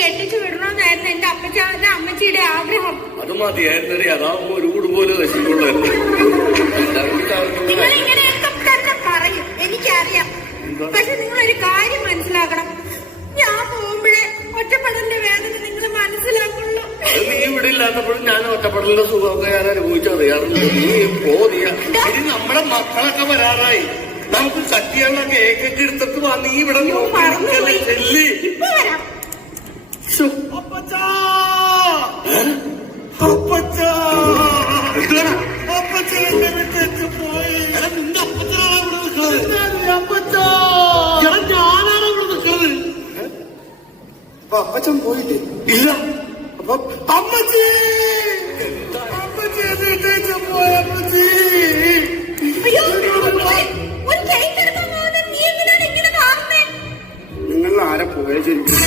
കെട്ടിച്ചു വിടണമെന്നായിരുന്നു എന്റെ അപ്പച്ചാന്റെ അമ്മച്ചിയുടെ ആഗ്രഹം. അത് മതിയായിരുന്നേ, അതാവുമ്പോ ഒരു കൂട് പോലെ നശിക്കുള്ളായിരുന്നു. നിങ്ങൾ ഇങ്ങനെയൊക്കെ തന്നെ പറയും, എനിക്കറിയാം. പക്ഷെ നിങ്ങളൊരു കാര്യം മനസ്സിലാക്കണം, ഞാൻ പോകുമ്പോഴേ ഒറ്റപ്പെടലിന്റെ വേദന നിങ്ങൾ മനസ്സിലാക്കുള്ളൂ. നീ ഇവിടെ ഇല്ലാത്തപ്പോഴും ഞാൻ ഒറ്റപ്പെടലിന്റെ സുഖമൊക്കെ ഞാൻ അനുഭവിച്ചറിയാറുണ്ട്. നീ പോതിയ ഇനി നമ്മുടെ മക്കളൊക്കെ വരാറായി, നമുക്ക് കട്ടിയുള്ള കേക്കൊക്കെ എടുത്തിട്ട് വാ. നീ ഇവിടെ ചെല്ലി ഇപ്പൊ വരാം. അപ്പച്ചാ അപ്പച്ചാ അപ്പച്ചാ എന്നെ വിട്ടേച്ച് പോയി. നിന്റെ അപ്പച്ചനാണ് ഇവിടെ നിൽക്കുന്നത്. അപ്പച്ചാ ഞാനാണ് ഇവിടെ നിൽക്കുന്നത്. അപ്പൊ അപ്പച്ചൻ പോയില്ലേ? ഇല്ല. അപ്പൊ അമ്മച്ചി അമ്മച്ചി എന്നെ വിട്ടേച്ച് പോയ അമ്മച്ചി. അയ്യോ, ഒരു കേക്ക് എടുക്കാൻ പോകുന്നത് നീ എന്തിനാണ് ഇങ്ങനെ കാണുന്നേ? നിങ്ങൾ ആരെ പോയ ശരിക്കും?